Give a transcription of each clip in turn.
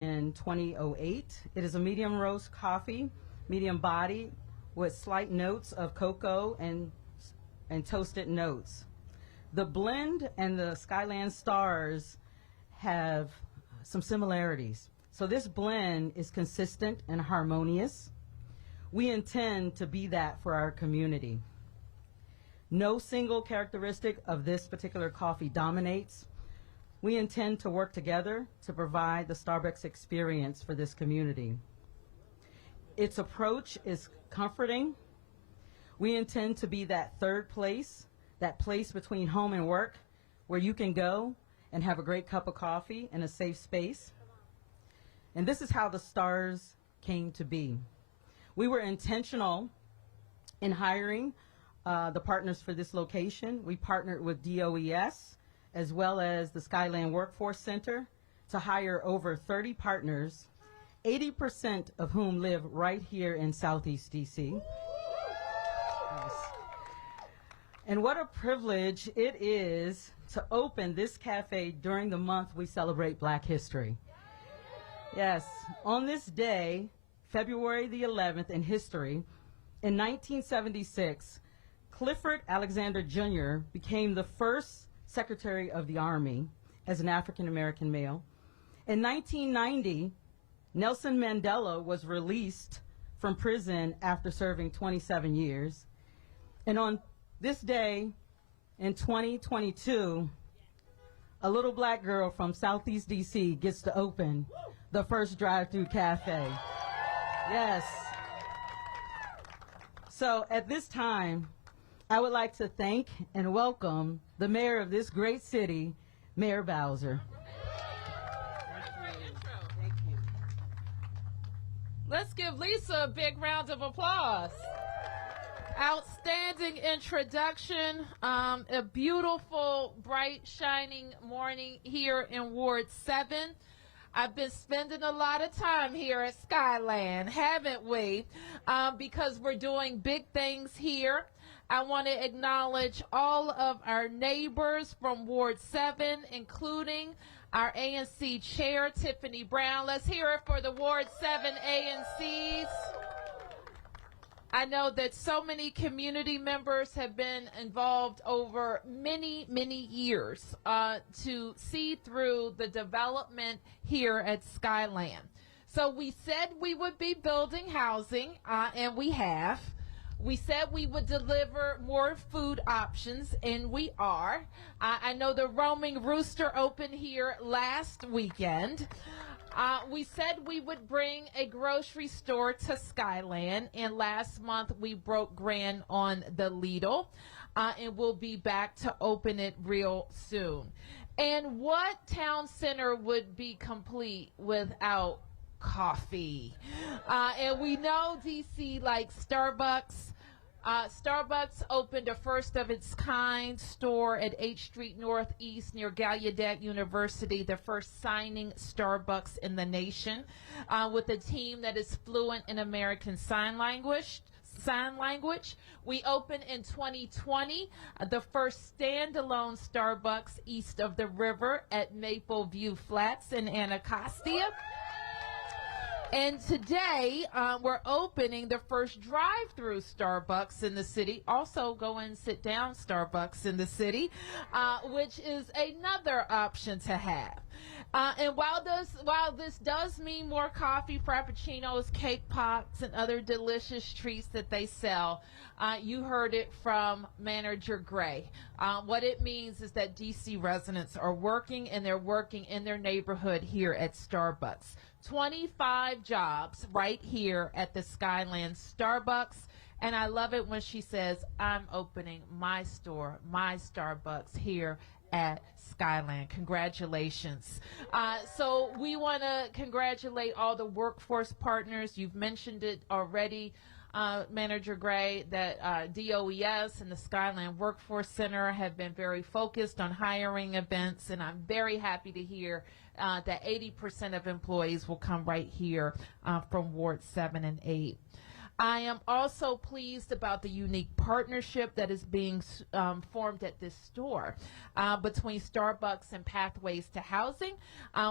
in 2008. It is a medium roast coffee, medium body, with slight notes of cocoa and toasted notes. The blend and the Skyland stars have some similarities. So this blend is consistent and harmonious. We intend to be that for our community. No single characteristic of this particular coffee dominates. We intend to work together to provide the Starbucks experience for this community. Its approach is comforting. We intend to be that third place, that place between home and work where you can go and have a great cup of coffee in a safe space. And this is how the stars came to be. We were intentional in hiring the partners for this location. We partnered with DOES as well as the Skyland Workforce Center to hire over 30 partners, 80% of whom live right here in Southeast DC. Yes. And what a privilege it is to open this cafe during the month we celebrate Black History. Yes, on this day, February the 11th in history, in 1976, Clifford Alexander Jr. became the first Secretary of the Army as an African-American male. In 1990, Nelson Mandela was released from prison after serving 27 years. And on this day in 2022, a little black girl from Southeast DC gets to open the first drive-thru cafe. Yes. So at this time, I would like to thank and welcome the mayor of this great city, Mayor Bowser. Thank you. Let's give Lisa a big round of applause. Outstanding introduction. A beautiful, bright, shining morning here in Ward 7. I've been spending a lot of time here at Skyland, haven't we? Because we're doing big things here. I want to acknowledge all of our neighbors from Ward 7, including our ANC chair, Tiffany Brown. Let's hear it for the Ward 7 ANCs. I know that so many community members have been involved over many, many years to see through the development here at Skyland. So we said we would be building housing, and we have. We said we would deliver more food options, and we are. I know the Roaming Rooster opened here last weekend. We said we would bring a grocery store to Skyland, and last month we broke ground on the Lidl, and we'll be back to open it real soon. And what town center would be complete without coffee? And we know DC likes Starbucks. Starbucks opened a first of its kind store at 8th Street Northeast near Gallaudet University, the first signing Starbucks in the nation, with a team that is fluent in American Sign Language. We opened in 2020, the first standalone Starbucks east of the river at Maple View Flats in Anacostia. And today, we're opening the first drive-thru Starbucks in the city. Also, go and sit down Starbucks in the city, which is another option to have. And while this does mean more coffee, frappuccinos, cake pops, and other delicious treats that they sell, you heard it from Manager Gray. What it means is that DC residents are working, and they're working in their neighborhood here at Starbucks. 25 jobs right here at the Skyland Starbucks. And I love it when she says, I'm opening my store, my Starbucks here at Skyland. Congratulations. So we want to congratulate all the workforce partners. You've mentioned it already, Manager Gray, that DOES and the Skyland Workforce Center have been very focused on hiring events, and I'm very happy to hear that 80% of employees will come right here from Ward 7 and 8. I am also pleased about the unique partnership that is being formed at this store between Starbucks and Pathways to Housing,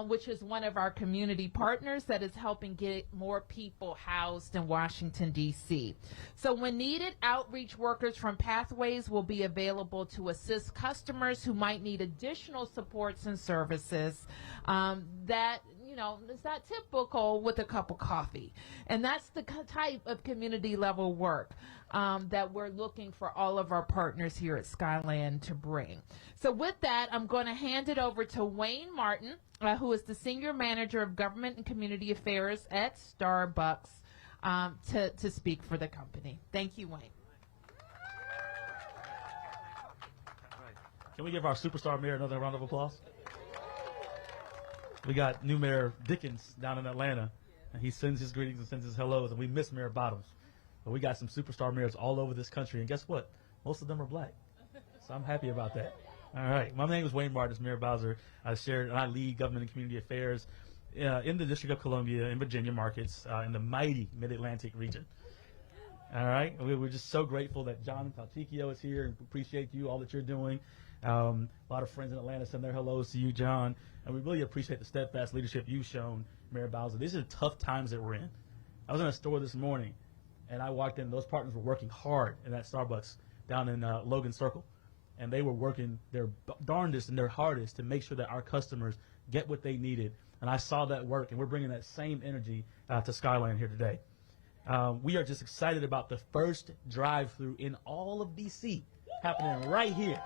which is one of our community partners that is helping get more people housed in Washington, D.C. So when needed, outreach workers from Pathways will be available to assist customers who might need additional supports and services that it's not typical with a cup of coffee. And that's the type of community level work that we're looking for all of our partners here at Skyland to bring. So with that, I'm going to hand it over to Wayne Martin, who is the Senior Manager of Government and Community Affairs at Starbucks, to speak for the company. Thank you, Wayne. Can we give our superstar mayor another round of applause? We got new Mayor Dickens down in Atlanta, and he sends his greetings and sends his hellos, and we miss Mayor Bottoms. But we got some superstar mayors all over this country, and guess what? Most of them are black. So I'm happy about that. All right. My name is Wayne Martin, Mayor Bowser. I lead government and community affairs in the District of Columbia, in Virginia markets, in the mighty Mid-Atlantic region. All right. We're just so grateful that John Palticchio is here, and appreciate you, all that you're doing. A lot of friends in Atlanta send their hellos to you, John. And we really appreciate the steadfast leadership you've shown, Mayor Bowser. These are tough times that we're in. I was in a store this morning, and I walked in. Those partners were working hard in that Starbucks down in Logan Circle. And they were working their darndest and their hardest to make sure that our customers get what they needed. And I saw that work, and we're bringing that same energy to Skyland here today. We are just excited about the first drive-thru in all of D.C. happening right here.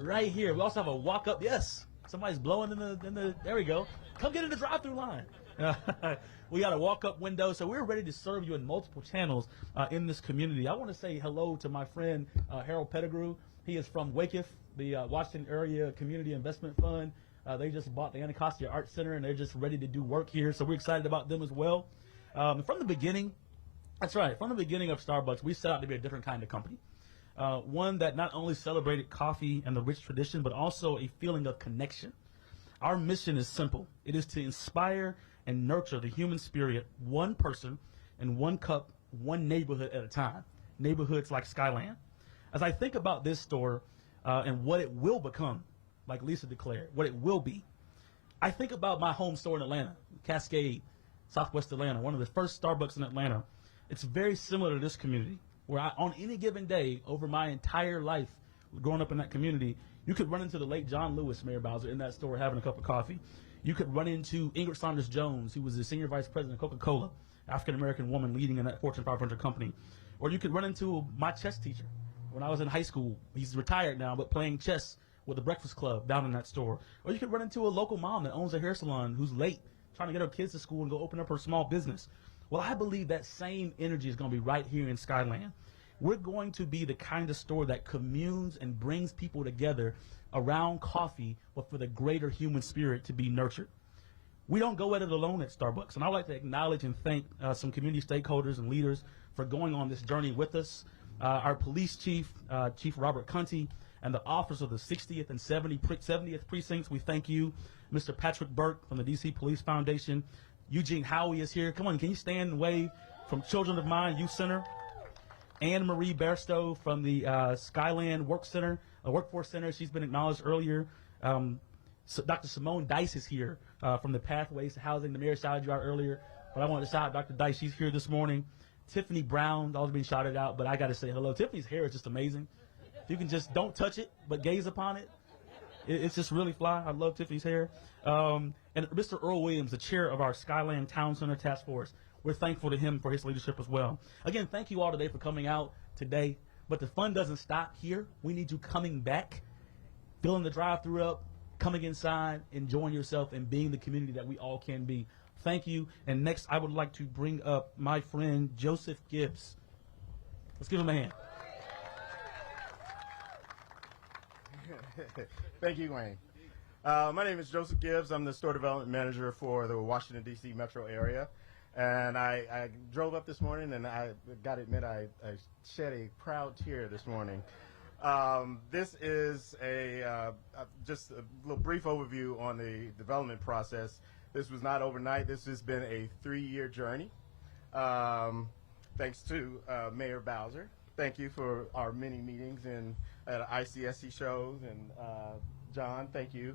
Right here. We also have a walk-up. Yes. Somebody's blowing in the, there we go. Come get in the drive-thru line. We got a walk-up window, so we're ready to serve you in multiple channels in this community. I want to say hello to my friend Harold Pettigrew. He is from WAKIF, the Washington Area Community Investment Fund. They just bought the Anacostia Art Center, and they're just ready to do work here, so we're excited about them as well. From the beginning, that's right, from the beginning of Starbucks, we set out to be a different kind of company. One that not only celebrated coffee and the rich tradition, but also a feeling of connection. Our mission is simple. It is to inspire and nurture the human spirit, one person and one cup, one neighborhood at a time. Neighborhoods like Skyland. As I think about this store and what it will become, like Lisa declared, what it will be, I think about my home store in Atlanta, Cascade, Southwest Atlanta, one of the first Starbucks in Atlanta. It's very similar to this community, where on any given day, over my entire life, growing up in that community, you could run into the late John Lewis, Mayor Bowser, in that store having a cup of coffee. You could run into Ingrid Saunders Jones, who was the senior vice president of Coca-Cola, African-American woman leading in that Fortune 500 company. Or you could run into my chess teacher when I was in high school. He's retired now, but playing chess with the Breakfast Club down in that store. Or you could run into a local mom that owns a hair salon who's late, trying to get her kids to school and go open up her small business. Well, I believe that same energy is going to be right here in Skyland. We're going to be the kind of store that communes and brings people together around coffee, but for the greater human spirit to be nurtured. We don't go at it alone at Starbucks, and I'd like to acknowledge and thank some community stakeholders and leaders for going on this journey with us. Our police chief, Chief Robert Cunty, and the officers of the 60th and 70th precincts, we thank you. Mr. Patrick Burke from the DC Police Foundation. Eugene Howie is here. Come on, can you stand and wave? From Children of Mine Youth Center. Anne Marie Bairstow from the Skyland Workforce Center. She's been acknowledged earlier. So Dr. Simone Dice is here from the Pathways to Housing. The mayor shouted you out earlier, but I wanted to shout out Dr. Dice. She's here this morning. Tiffany Brown, always been shouted out, but I got to say hello. Tiffany's hair is just amazing. You can just don't touch it, but gaze upon it. It's just really fly. I love Tiffany's hair. And Mr. Earl Williams, the chair of our Skyland Town Center Task Force. We're thankful to him for his leadership as well. Again, thank you all today for coming out today. But the fun doesn't stop here. We need you coming back, filling the drive-thru up, coming inside, enjoying yourself, and being the community that we all can be. Thank you. And next, I would like to bring up my friend, Joseph Gibbs. Let's give him a hand. Thank you, Wayne. My name is Joseph Gibbs. I'm the store development manager for the Washington, D.C. metro area. And I drove up this morning, and I got to admit, I shed a proud tear this morning. This is just a little brief overview on the development process. This was not overnight. This has been a 3-year journey. thanks to Mayor Bowser. Thank you for our many meetings and ICSC shows. And John, thank you.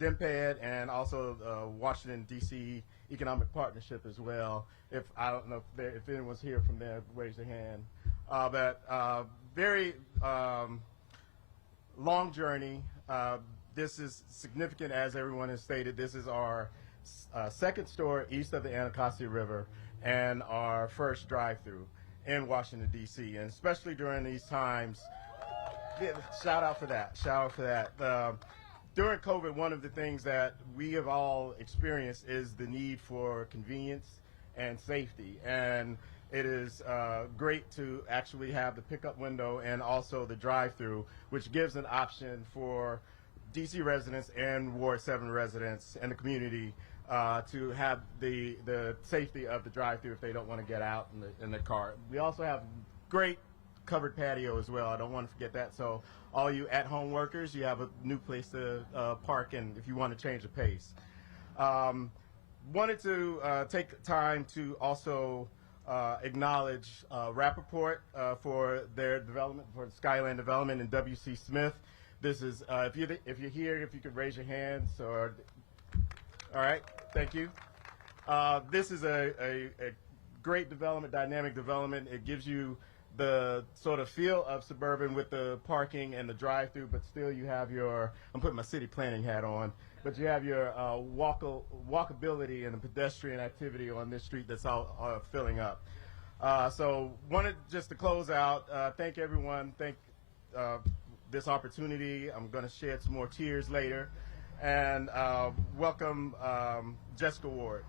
DMPED and also Washington, D.C. Economic Partnership as well. If I don't know if anyone's here from there, raise your hand. But very long journey. This is significant, as everyone has stated. This is our second store east of the Anacostia River and our first drive-thru in Washington, D.C. And especially during these times, shout out for that. Shout out for that. During COVID, one of the things that we have all experienced is the need for convenience and safety. And it is great to actually have the pickup window and also the drive-thru, which gives an option for DC residents and Ward 7 residents and the community to have the safety of the drive-thru if they don't want to get out in the car. We also have great covered patio as well. I don't want to forget that. So all you at-home workers, you have a new place to park in if you want to change the pace. Wanted to take time to also acknowledge Rappaport for their development, for Skyland Development, and W.C. Smith. This is, if you're here, if you could raise your hands. Or, all right, thank you. This is a great development, dynamic development. It gives you the sort of feel of suburban with the parking and the drive-thru, but still you have your, I'm putting my city planning hat on, but you have your walkability and the pedestrian activity on this street that's all filling up. So wanted just to close out, thank everyone, thank this opportunity. I'm going to shed some more tears later, and welcome Jessica Ward,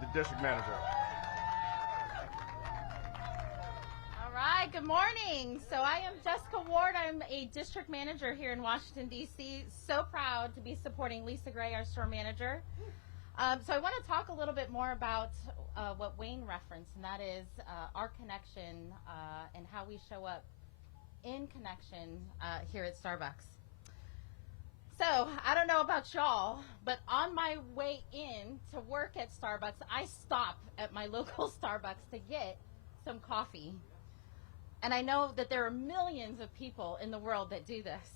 the district manager. All right, good morning. So I am Jessica Ward. I'm a district manager here in Washington, D.C. So proud to be supporting Lisa Gray, our store manager. So I want to talk a little bit more about what Wayne referenced, and that is our connection and how we show up in connection here at Starbucks. So I don't know about y'all, but on my way in to work at Starbucks, I stop at my local Starbucks to get some coffee. And I know that there are millions of people in the world that do this.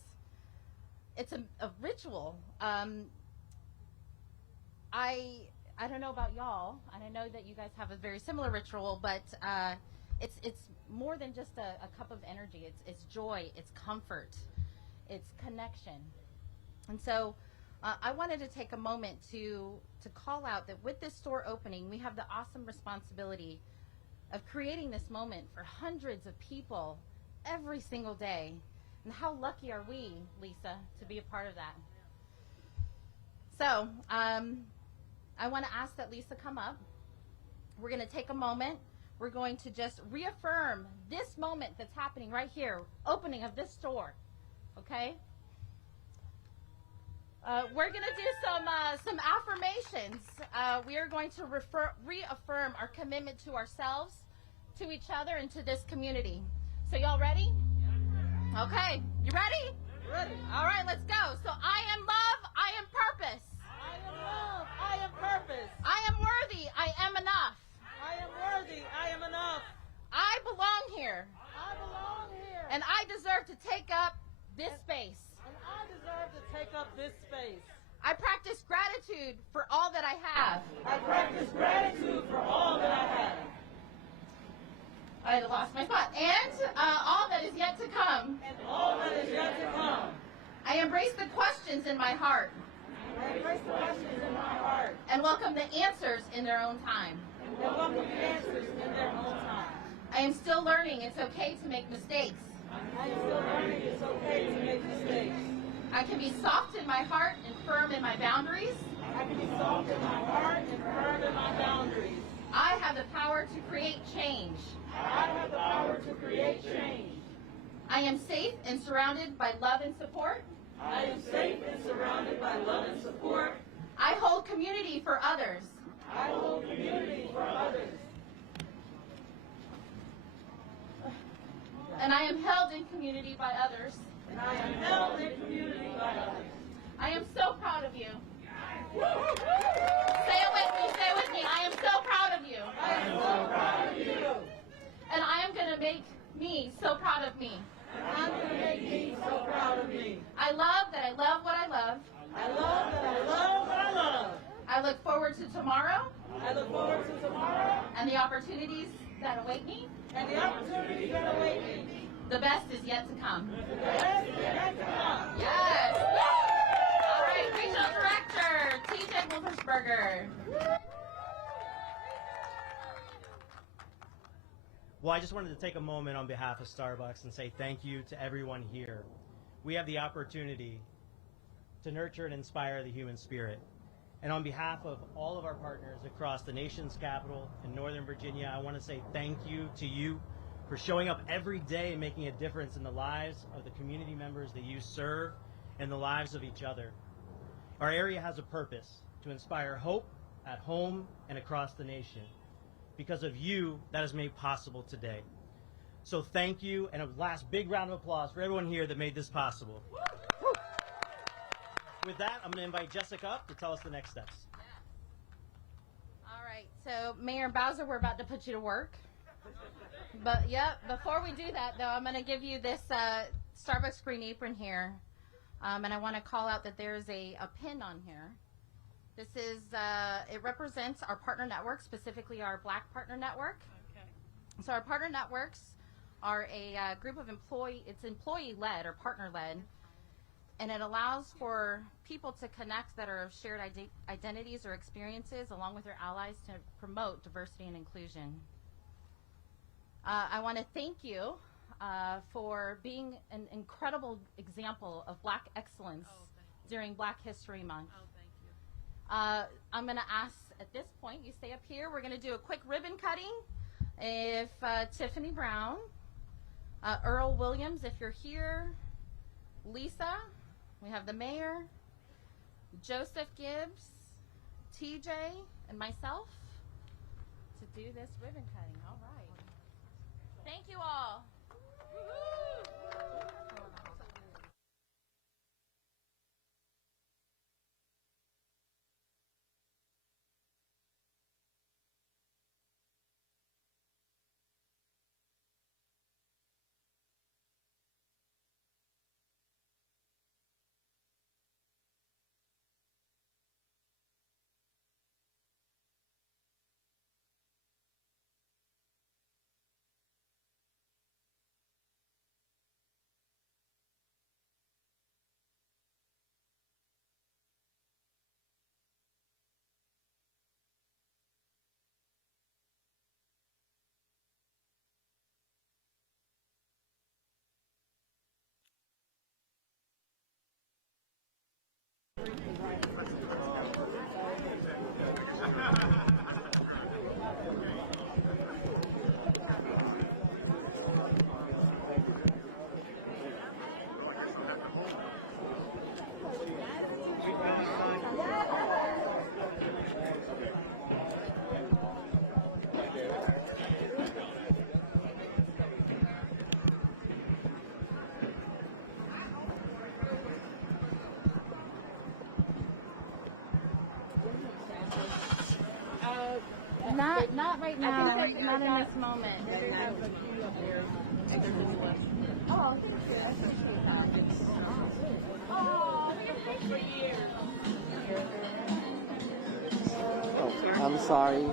It's a ritual. I don't know about y'all, and I know that you guys have a very similar ritual, but it's more than just a cup of energy. It's joy, it's comfort, it's connection. And so I wanted to take a moment to call out that with this store opening, we have the awesome responsibility of creating this moment for hundreds of people every single day. And how lucky are we, Lisa, to be a part of that? So I want to ask that Lisa come up. We're going to take a moment. We're going to just reaffirm this moment that's happening right here, opening of this store, okay? We're going to do some affirmations. We are going to reaffirm our commitment to ourselves, to each other, and to this community. So y'all ready? Okay, you ready? Ready. All right, let's go. So I am love, I am purpose. I am love. I am purpose. I am worthy, I am enough. I am worthy. I am enough. I belong here. I belong here. And I deserve to take up this space. And I deserve to take up this space. I practice gratitude for all that I have. I practice gratitude for all that I have. I had lost my spot. And all that is yet to come. And all that is yet to come. I embrace the questions in my heart. I embrace the questions in my heart. And welcome the answers in their own time. And welcome the answers in their own time. I am still learning it's okay to make mistakes. I am still learning it's okay to make mistakes. I can be soft in my heart and firm in my boundaries. I can be soft in my heart and firm in my boundaries. I have the power to create change. I have the power to create change. I am safe and surrounded by love and support. I am safe and surrounded by love and support. I hold community for others. I hold community for others. And I am held in community by others. And I am held in community by others. I am so proud of you. Say it with me, say it with me. I am so proud of you. I am so proud of you. to tomorrow I look forward to tomorrow and the opportunities that await me. and the opportunities that await me. The best is yet to come. The best is yet to come. Yes. All right, Regional Director, TJ Wolfersberger. Well, I just wanted to take a moment on behalf of Starbucks and say thank you to everyone here. We have the opportunity to nurture and inspire the human spirit. And on behalf of all of our partners across the nation's capital in Northern Virginia, I want to say thank you to you for showing up every day and making a difference in the lives of the community members that you serve and the lives of each other. Our area has a purpose to inspire hope at home and across the nation. Because of you, that is made possible today. So thank you, and a last big round of applause for everyone here that made this possible. With that, I'm going to invite Jessica up to tell us the next steps. All right, so Mayor Bowser, we're about to put you to work. But yep, before we do that though, I'm going to give you this Starbucks green apron here. And I want to call out that there's a pin on here. This is, it represents our partner network, specifically our Black Partner Network. Okay. So our partner networks are a group of it's employee-led or partner-led, and it allows for people to connect that are of shared identities or experiences along with their allies to promote diversity and inclusion. I want to thank you for being an incredible example of Black excellence during Black History Month. Oh, thank you. I'm going to ask at this point, you stay up here. We're going to do a quick ribbon cutting. If Tiffany Brown, Earl Williams, if you're here, Lisa, we have the mayor, Joseph Gibbs, TJ, and myself to do this ribbon cutting. All right. Thank you all. Not right now. Not in this moment. Oh, Oh, I'm sorry.